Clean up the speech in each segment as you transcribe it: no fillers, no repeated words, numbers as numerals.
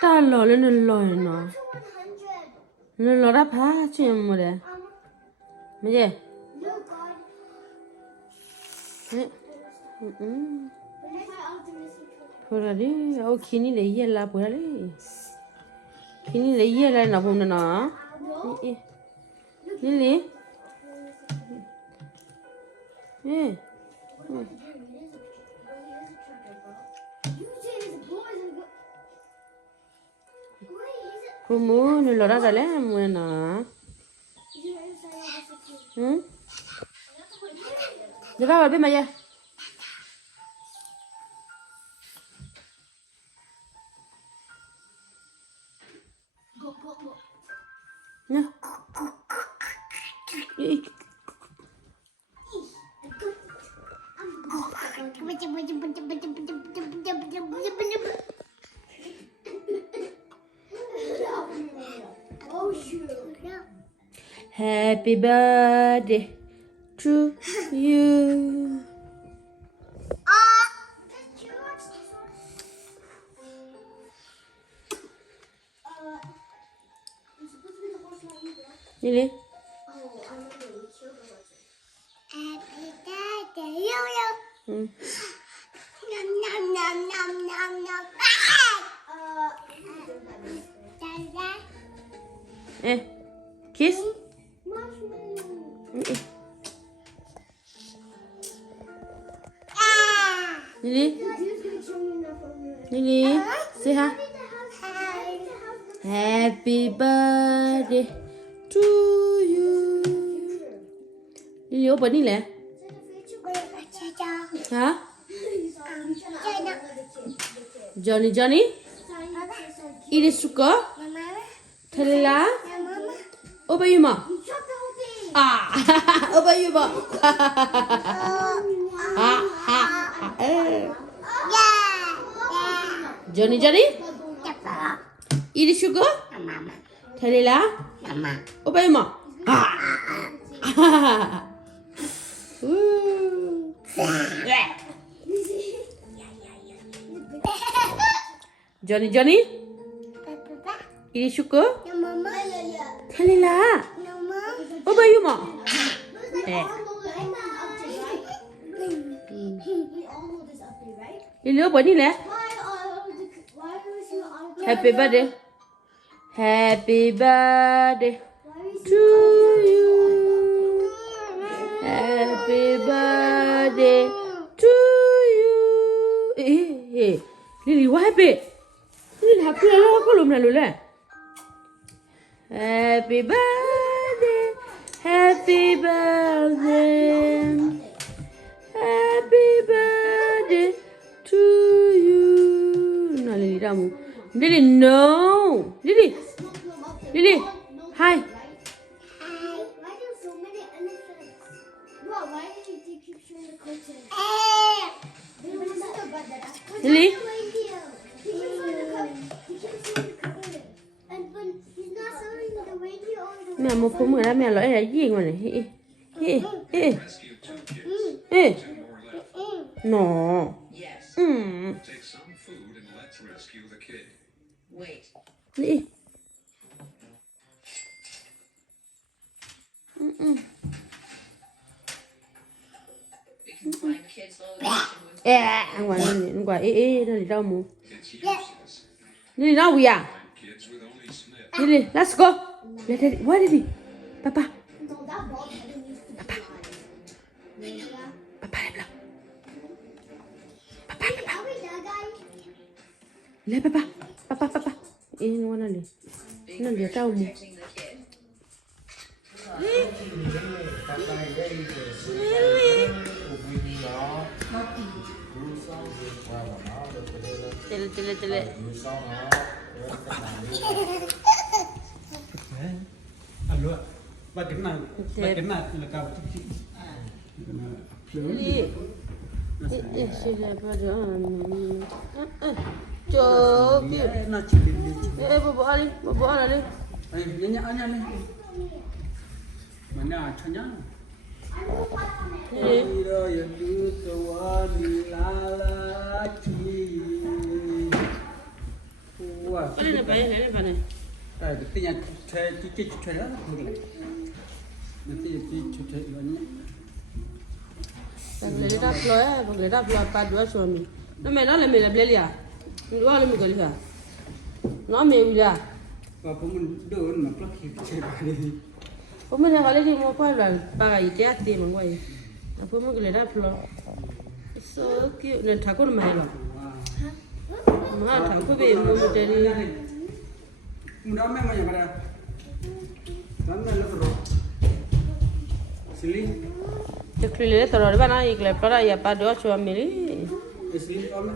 Ta lo lên lo nó. Lên lo đã phá chuyện mà đấy. Mấy gì? Rồi đi, ô khi ní lấy là bữa đấy. Khi ní lấy là nó không nó. Đi đi. Ê. Cô mua nó ra cái đấy mua nó. Đi vào bên mày vậy. Nè. Happy birthday to you. Lily. Happy birthday, you. Nom nom nom nom nom nom. Eh, kiss. Lily. Lily, say hi. Happy birthday to you. Lily open đi lẹ. Hả? Johnny Johnny. Ini suka? Thalila. Open you ma. Ah, open you ma. Johnny Johnny. Ini suka? Thalila. Open you ma. Johnny Johnny. Ini suka? Thalila. Open you ma. Lily open đi lẹ. Happy birthday. Happy birthday to you. Happy birthday to you. Lily, what happened? Lily, happy lah, kau belum lalu lah. Happy birthday, happy birthday, happy birthday to you. Nah, Lily kamu. Lily, no. Lily. Lily, hi. Why do so many elephants? Well, why did you keep showing the curtain? Lily. He keeps showing the curtain. And when he's not showing the radio on the Mẹ một phút nữa là mẹ nói là gì mà này. No. Take some food and let's rescue the kid. Wait. Đi. We can find the kid's location with Ăn ngoài ăn ngoài nó đi đâu mu? It's useless. Đi đâu vậy à? Kids with only sniff. Đi, let's go. Let it. What đi? Papa. No, that ball didn't used to be Papa lên nào. Hey, are we that guy? Lên papa. Papa. Nó đi. Nó đi đâu mu? protecting the kid. Tele. Allora, bagaimana là cao chút xíu. Đi. Xin lỗi bà đó. Trời kìa. Nó chỉ đến Bỏ ra đi. nhá lên. Mà nhà cho nhá. Đi. Rồi đưa tàu đi la chi. qua. Cái này phải này phải này. Cái tin nhắn chơi chơi đó được này. Mình chơi đó nhé. Bagi dah keluar pada suami. Nama mana le mela beli ya? Dua le mukali ya. Nama mela. Và cũng mình đưa mà plug chơi bài đi. Pemain yang kali ni mau kau lah pakai itu hati mangkoi. Apa mau beli dah keluar. So cute. Nanti aku nak main lah. Mahal aku be mau jadi. Mudah memang yang mana? Sana le bro. Celine. Ceklile terus ada mana ikut pada ya pada suami ni. Celine om.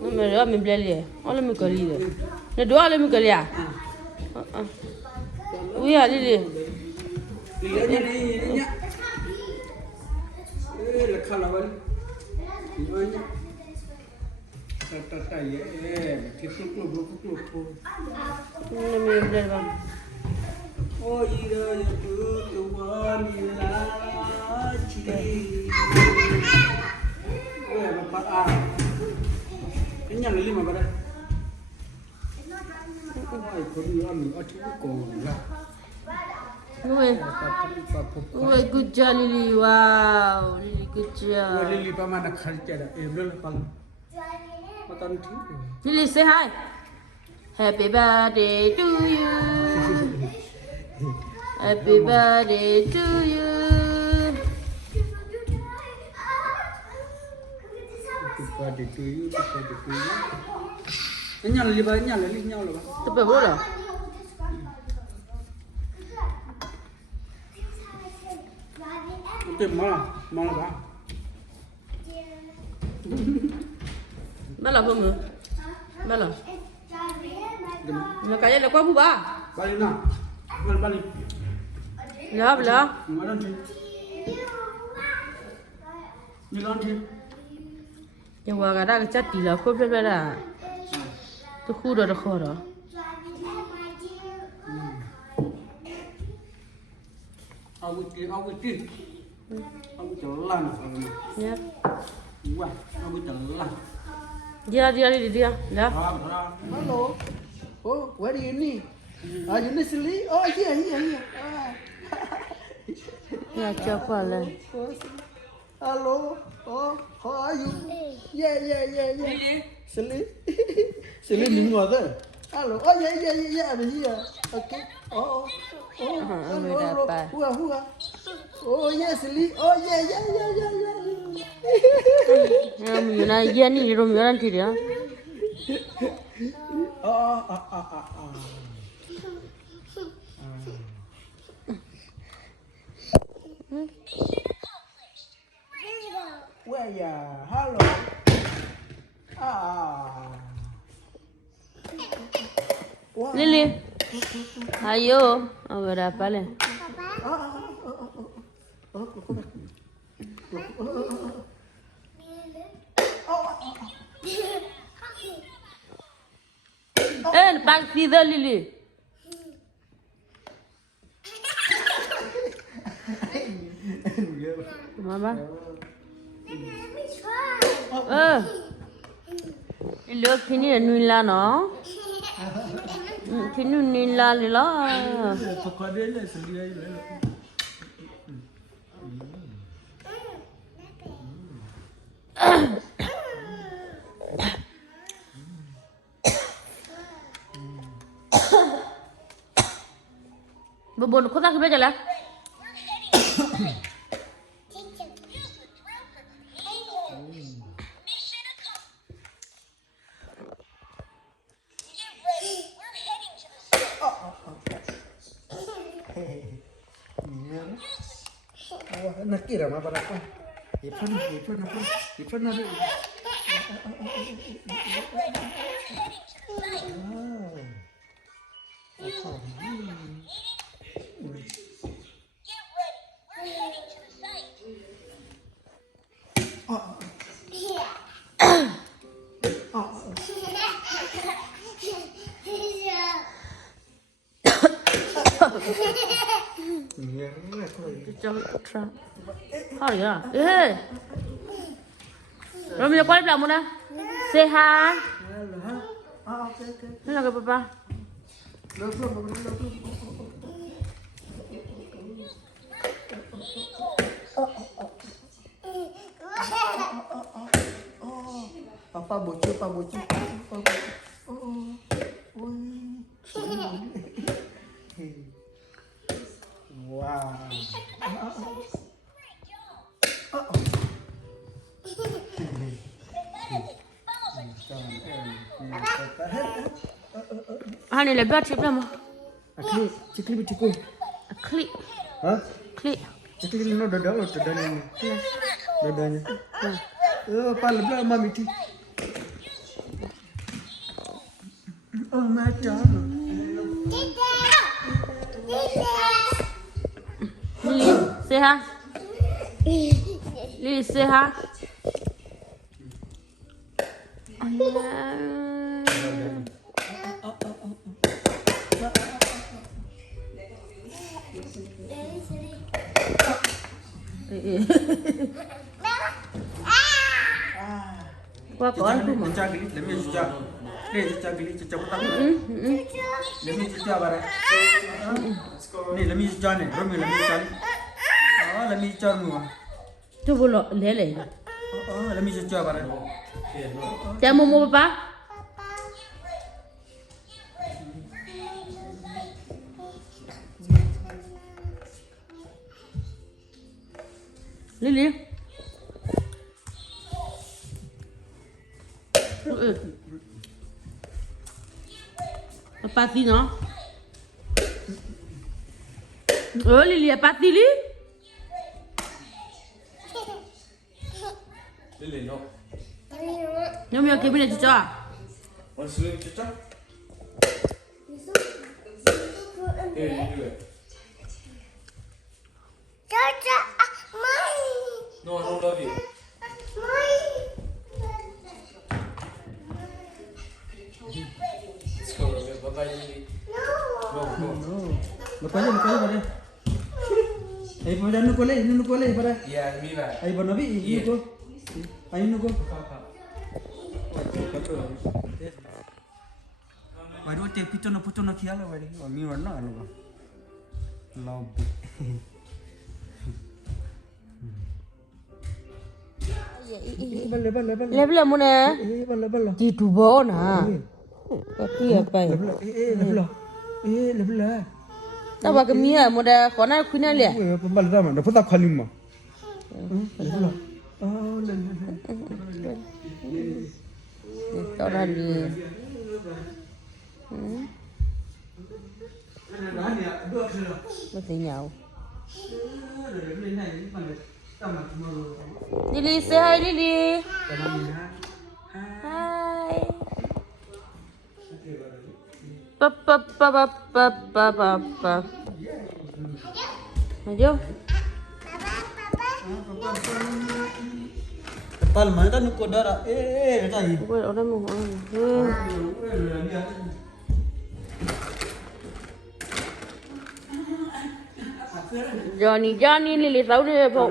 Nama dia mula beli. Orang mukali dia. Ni dua le mukali ya. Wih ada ni. Lihat ni nya. Lekar lah balik. Ini tak ya. Kita keluar. Nama beli bang. Oh iya ya Tuhan ilahi. Bapak ah. Ini yang lima pada. Ai kau ni ambil acuk kau lah. Woi good job Lily. Wow, Lily good job. Lili paman nak kerja dah. Belum pang. Makan tu. Lily say hi. Happy birthday to you. Happy birthday to you. Happy birthday to you. Ini Lili nyala lah. Tepat bola. Itu mana bah? Mana kamu? Mana? Nak kaya nak kau buat? Balik na. Balik. Ya belah. Mana tu? Ni kan tu. Yang warga dah kecat lah, kau belah dah. Tu kuda dah kau dah. Aku jalan. Ya. Wah, aku jalan. Dia dah. Hello. Oh, where are you ni? You ni Celine? Oh, here. Ya siapa lah? Hello. Oh, how are you? Yeah. Celine. Celine ni ngồi Hello. Oh, yeah. I'm here. Okay. Oh. Hello. Hua. Oh, yeah, Celine. Oh, yeah. Mana dia ni rumah orang tidak. Where ya? Hello. Lily. Ayo, berapa le? Bang tidak Lily. Mama. Look, kini nila no. Kini nila lila. Pokoknya sendiri. Bubur kau tak kerja lah. Nak kira apa apa? Ipan apa? Hỏi à? Ê! Rồi mình quay lại một nè. Say hi. Nó là cái papa. Love, Papa bocil. Wow. Hani là bát chip lắm. Cikli biciku. Klik. Hah? Klik. Cikli no dada lo dadanya. Dadanya. Pala bla mami ti. Oh my God. Lily, say hi. Lily, say hi. Qua có ăn không? Cuca geli, let me cuca. Ni cuca geli, cuca petang. Let me cuca barang. Ni let me cuca ni, Romi let me cuca. Let me cuca ni. Chú vô lọ lẽ lẽ. Let me cuca barang. Chào Momo papa. Lily. Papa tí nó. Lily, papa tí đi. Lily, no. Nhóm nhau kia bên này cho. Want Celine chicha? Here, you do it. No, I don't love you. Let's go, Romy. Bye-bye, Lily. Go. Lepas ni. Ay pada nu kole pada. Yeah, mira. Ay pada nabi ini ko. Ay nu ko. Waduh te puto na kiala wadi. Mi warna anu ko. Love. Level mo na. Bala. Di tubo na. Tapi apa ya? Level. Tahu apa mia mo da kona kunya le. Bala dah mana? Dapat khalim mah. Level. Tao đi. Nó thấy nhau. Lily, say hi, Lily. Hi. Pa. Ayo. Kepal mana tak nuko darah? Tadi. Gue orang mau. Johnny, Lily tahu dia apa?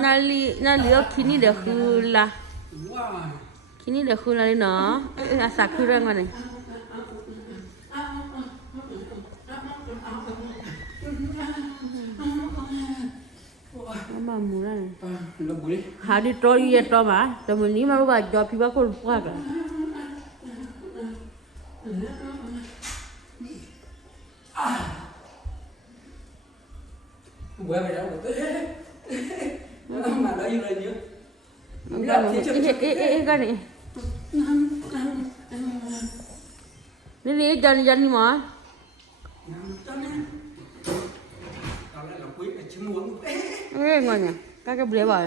Nali kini dah hula. Kini dah hula ni no. Asak kurang mana? Mama murah. Hari tori ya toma. Temen ni malu baca piba kau lupa kan? Gue macam tu. Mana lagi lagi? Kan ni. Lily Johnny mah. Ngonya. Kakak boleh apa?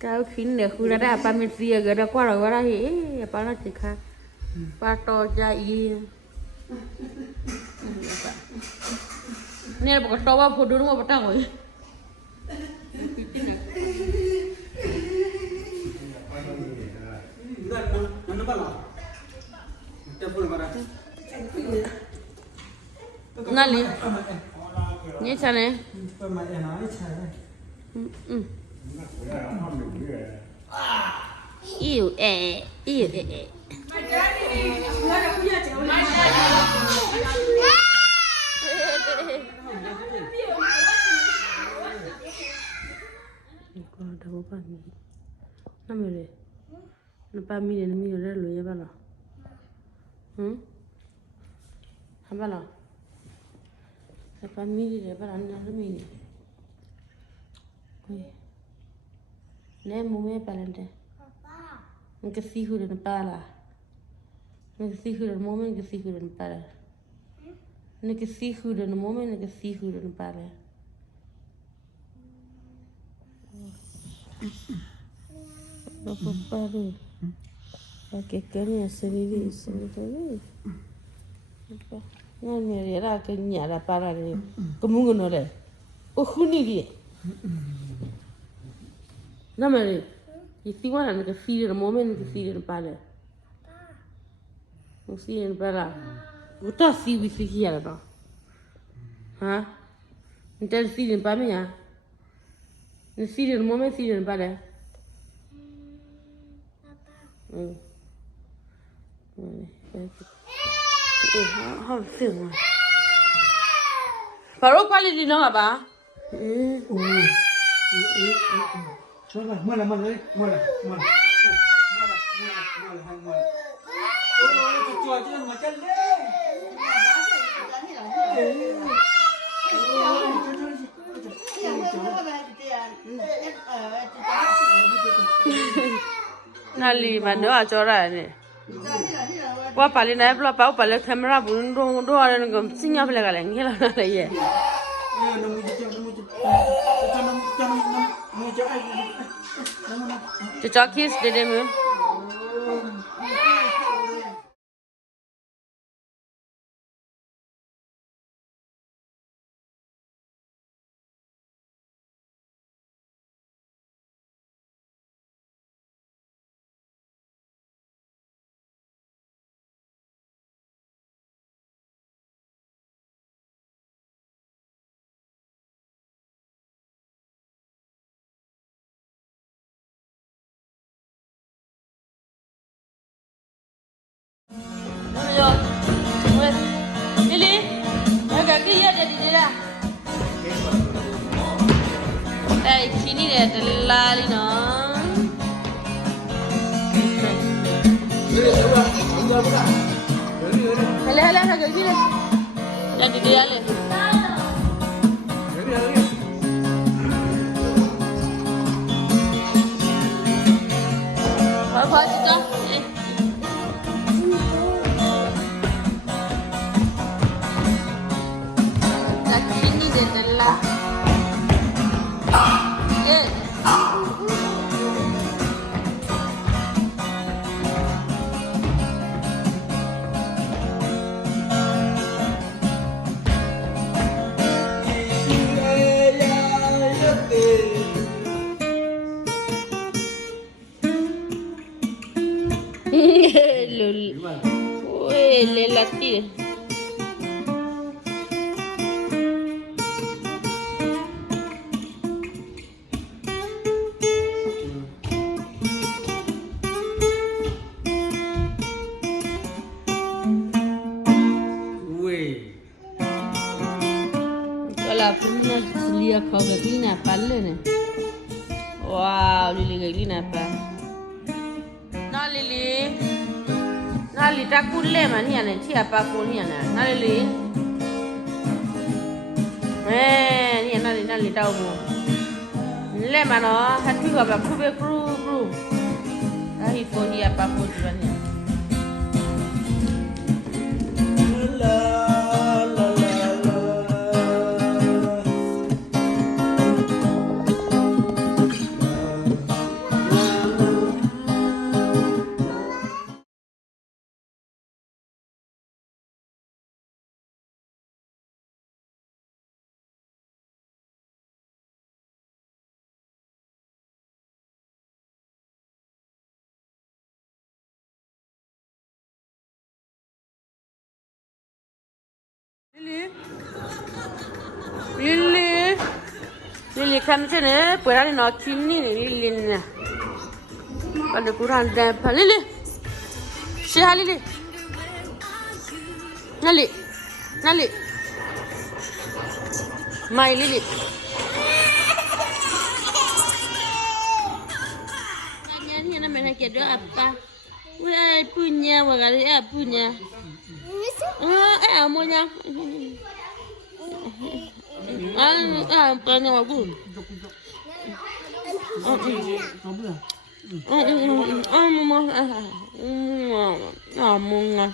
Kau kini dah kuda dah apa mesti agak dah kuara apa nak cakap? Pato jai. Ni apa kau tahu apa dulu apa tahu? Mana bala? Tempul mana? Nali. Nhớ sao nè? Tôi mà em nói sao đấy. Yêu yêu Con đâu có mi. Nó mày đi. Nó ba mi đến mi rồi lùi ra bao nào? Hả bao nào? Nó ba mi đi để bao nào nó mi đi. Nè mua mẹ balance. Nó cái gì hụt nó pala. Nó cái gì hụt nó mua mẹ cái gì hụt nó pala. Nó cái gì hụt nó mua mẹ nó cái gì hụt nó pala. Nó có pala. Cái này Celine Celine. Nó nghe ra cái nhà là pala này. Có muốn cái nó đấy. Ô khu này đi. Nó mà đi. You see what I'm going to feed in a moment and feed in a pala. We'll see in a pala. What does see we see here now? Huh? And tell feed in pamia. And feed in a moment, feed in a pala. How feel? Paro quality no ba? Thôi mà mua là mua đấy, mua là. Ôi, cho chứ mà chân đấy. Nali mà nữa à cho ra nè. Qua pali này bla bảo pali camera bún đô đô là nó cũng xin nhau phải cái này là cái gì? Cho kiss để dem. Rồi. Lily, cái gì vậy đi ra? Đây, khi này để la đi nó. Hele cái gì đấy? Jadi dia le. Apa itu? Ini dia telah. Ôi, lên lát đi. Kalau punya Celia kau gini apa le ne? Wow, Lily gini apa? Nah Lily, nah Lily tak kulle mana ni? Siapa kau ni ana? Nah Lily, ni nah Lily tahu mu. Le mana? Hati gua apa? Kru. Dah itu dia apa kau sebenarnya? Lili kan sini berani nak kini ni Lili ni. Kalau kurang apa Lili? Siapa Lili? Nali. My Lili. Ni namanya kado apa? Wah punya, wakali punya. Amonya. Punya aku. Amonya.